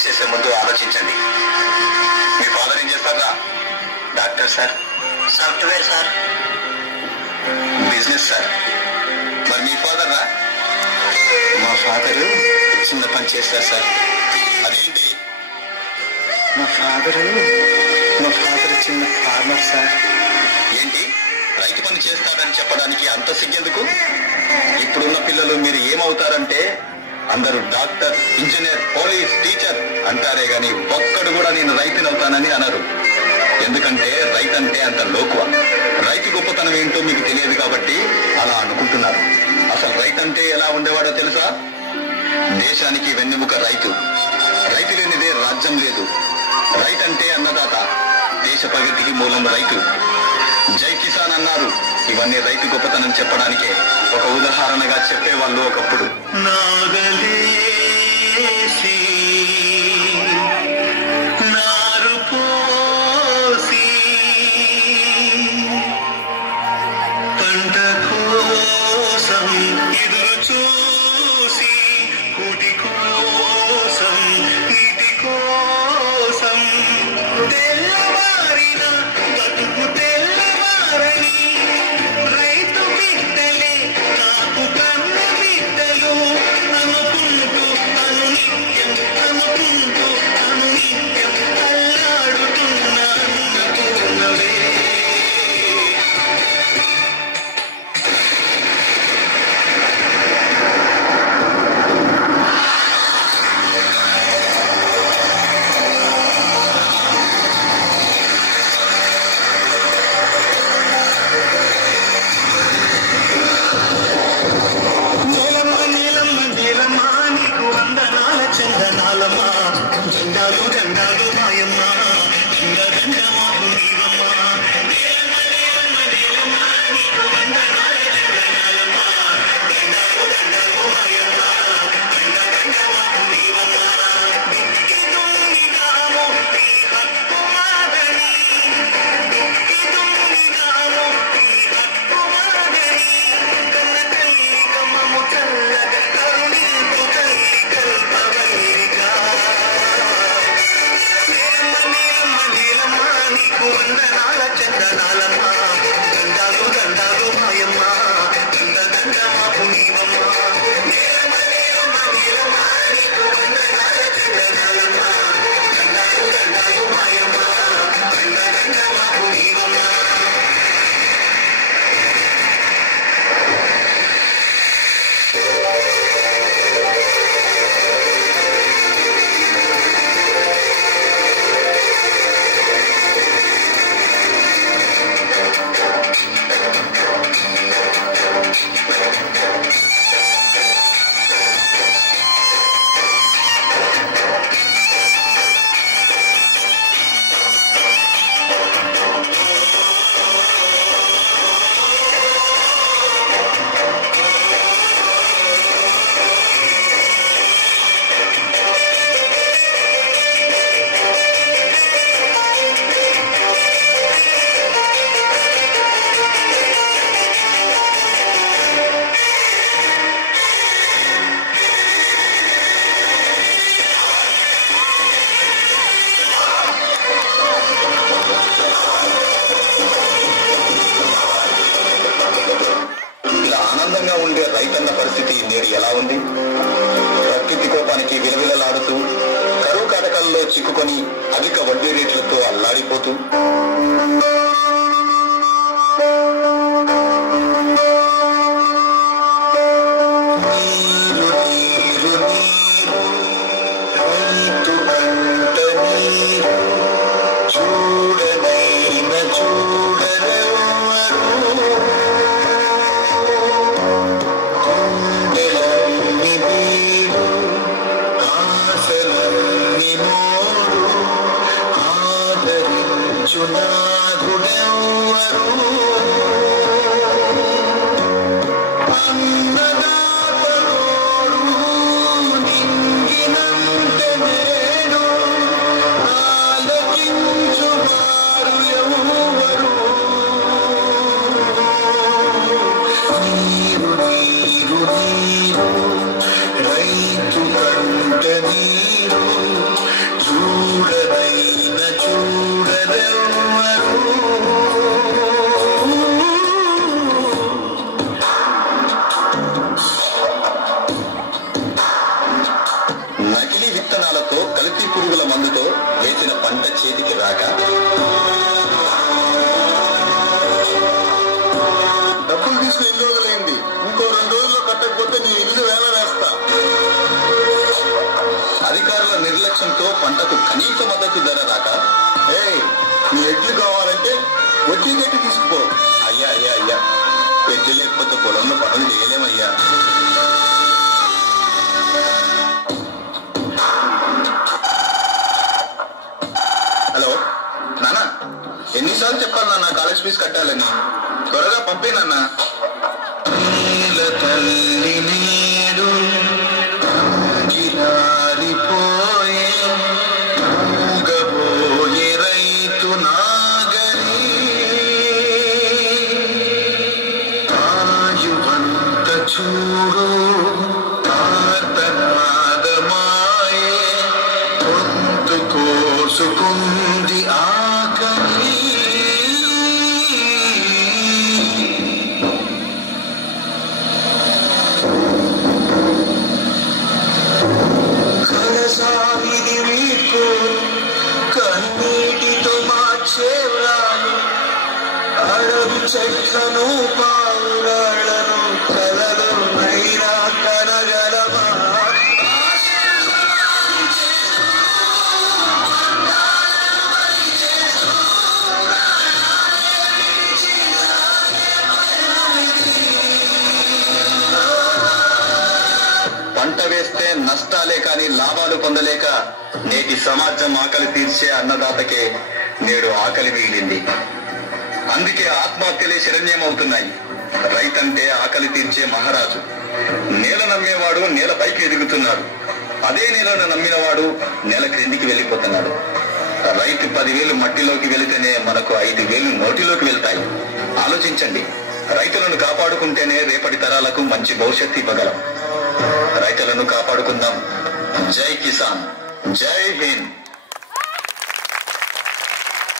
Face చేసే ముందు ఆలోచించండి. మీ ఫాదర్ ఏం చేస్తారా? Doctor sir. Software sir. Business sir. మరి మీ ఫాదర్ రా? మా ఫాదరు చిన్న పని చేస్తారు సార్. అదేంటి? మా ఫాదరు చిన్న ఫార్మర్ సార్. ఏంటి రైతు పని చేస్తాడని చెప్పడానికి అంత సిగ్గెందుకు? ఇప్పుడున్న పిల్లలు మీరు ఏమవుతారంటే అందరూ డాక్టర్, ఇంజనీర్, పోలీస్, టీచర్ అంటారే గాని ఒక్కడు కూడా నేను రైతునవుతానని అనరు. ఎందుకంటే రైతు అంటే అంత లోకువ. రైతు గొప్పతనం ఏంటో మీకు తెలియదు కాబట్టి అలా అనుకుంటున్నారు. అసలు రైతు అంటే ఎలా ఉండేవాడో తెలుసా? దేశానికి వెన్నెముక రైతు. రైతు లేనిదే రాజ్యం లేదు. రైతు అంటే అన్నదాత. దేశ ప్రగతికి మూలం రైతు. జై కిసాన్ అన్నారు. ఇవన్నీ రైతు గొప్పతనం చెప్పడానికే ఒక ఉదాహరణగా చెప్పేవాళ్ళు ఒకప్పుడు. ఉండే రైతన్న పరిస్థితి నేడు ఎలా ఉంది? ప్రకృతి కోపానికి విలవిలలాడుతూ కరువు కాటకాల్లో చిక్కుకొని అధిక వడ్డీ రేట్లతో అల్లాడిపోతూ Juna తీసుకుని 2 రోజులైంది. ఇంకో 2 రోజుల్లో కట్టకపోతే నీ ఇల్లు వేల వేస్తా. అధికారుల నిర్లక్ష్యంతో పంటకు కనీస మద్దతు ధర రాక నీ ఎడ్లు కావాలంటే వడ్డీ కట్టి తీసుకుపో. అయ్యా అయ్యా అయ్యా, ఎడ్లు లేకపోతే పొలంలో పనులు చేయలేమయ్యా. హలో నాన్న, ఎన్నిసార్లు చెప్పాలి నాన్న కాలేజ్ ఫీజు కట్టాలని? త్వరగా పంపే నాన్న. చూడు ఆర్తనాదమాయే గొంతు కోసుకుంది ఆకలి. కలసావిది మీకు కన్నీటితో మార్చేవాడు. అడవి చెట్లను పావురాళ్లను కలలు నైనా కనగలమా? పంట వేస్తే నష్టాలే కాని లాభాలు పొందలేక నేటి సమాజం ఆకలి తీర్చే అన్నదాతకే నేడు ఆకలి మిగిలింది. అందుకే ఆత్మహత్యలే శరణ్యమవుతున్నాయి. రైతంటే ఆకలి తీర్చే మహారాజు. నేల నమ్మేవాడు నేల పైకి ఎదుగుతున్నాడు. అదే నేలను నమ్మినవాడు నేల క్రిందికి వెళ్ళిపోతున్నాడు. రైతు 10,000 మట్టిలోకి వెళితేనే మనకు 5,000 నోటిలోకి వెళ్తాయి. ఆలోచించండి. రైతులను కాపాడుకుంటేనే రేపటి తరాలకు మంచి భవిష్యత్తు ఇవ్వగలం. రైతులను కాపాడుకుందాం. జై కిసాన్, జై హింద్.